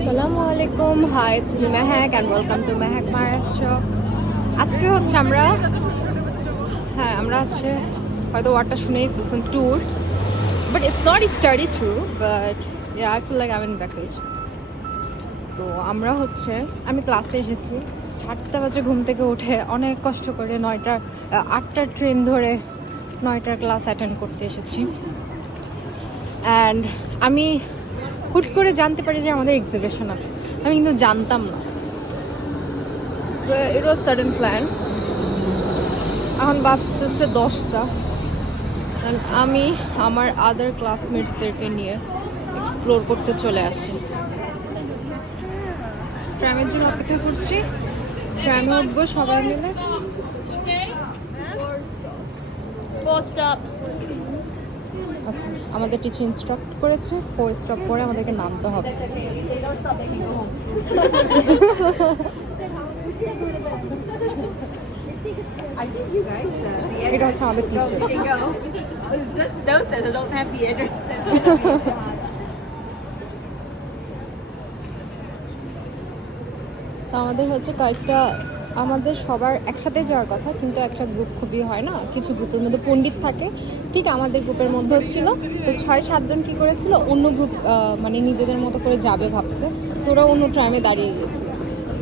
আসসালামু আলাইকুম, hi, it's me Mehek and welcome to Mehek Maharashtra. আজকে হচ্ছে আমরা আজকে হয়তো ওয়ার্ডটা শুনেই ফেলছেন tour, but it's not study tour, but I feel like I am in vacation. তো আমি ক্লাসে এসেছি 7টা বাজে, ঘুম থেকে উঠে অনেক কষ্ট করে 8টার ট্রেন ধরে 9টার ক্লাস অ্যাটেন্ড করতে এসেছি। অ্যান্ড আমি হুট করে জানতে পারি যে আমাদের এক্সিবিশন আছে, আমি কিন্তু জানতাম না। তো ইট ওয়াজ সাডেন প্ল্যান। এখন বাজতেছে 10টা, অ্যান্ড আমি আমার আদার ক্লাসমেটসদেরকে নিয়ে এক্সপ্লোর করতে চলে আসি। ট্রামের জন্য অপেক্ষা করছি, ট্রামে উঠবো সবাই মিলে। 4 stops. আচ্ছা, আমাদের টিচার ইনস্ট্রাক্ট করেছে 4 স্টপ পরে আমাদেরকে নামতে হবে। They don't stop, they can go home. I think you guys the এটা হচ্ছে আমাদের teacher. we can go. It's just those that don't have the address. তো আমাদের হচ্ছে আমাদের সবার একসাথে যাওয়ার কথা, কিন্তু একটা গ্রুপ খুবই হয় না, কিছু গ্রুপের মধ্যে পণ্ডিত থাকে। ঠিক আমাদের গ্রুপের মধ্যেও ছিল। তো 6-7 জন কী করেছিল, অন্য গ্রুপ মানে নিজেদের মতো করে যাবে ভাবছে, তো ওরা অন্য ট্রামে দাঁড়িয়ে গিয়েছিল।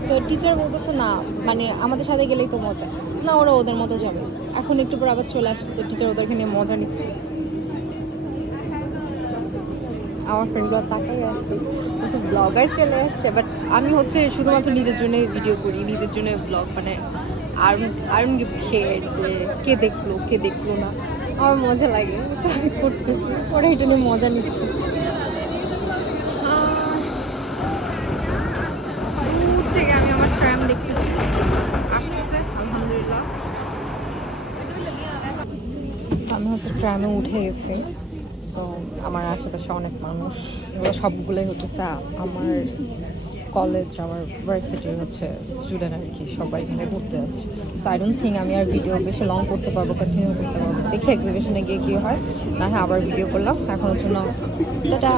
তো টিচার বলতেছে না, মানে আমাদের সাথে গেলেই তো মজা না, ওরা ওদের মতো যাবে। এখন একটু পর আবার চলে আসছে, তো টিচার ওদেরকে নিয়ে মজা নিচ্ছে। আমার ফ্রেন্ডগুলো তাকাই আসছে, হচ্ছে ব্লগার চলে আসছে, বাট আমি শুধুমাত্র নিজের জন্য ভিডিও করি, নিজের জন্য ব্লগ, মানে আর কে দেখলো কে দেখলো না, আমার মজা লাগে, তো আমি করতেছি, ওরা এটা নিয়ে মজা নিচ্ছে। দূর থেকে আমি আমার ট্রাম দেখতেছি, আসতেছে আলহামদুলিল্লাহ। আমি ট্রামে উঠে গেছি। তো আমার আশেপাশে অনেক মানুষ, এগুলো সবগুলোই আমার কলেজ, আমার ভার্সিটির স্টুডেন্ট আর কি, সবাই এখানে ঘুরতে যাচ্ছে। সো আই ডোন্ট থিঙ্ক আমি আর ভিডিও বেশি লং করতে পারবো, কন্টিনিউ করতে পারবো। দেখি এক্সিবিশনে গিয়ে কী হয়, না হ্যাঁ আবার ভিডিও করলাম। এখনের জন্য টাটা।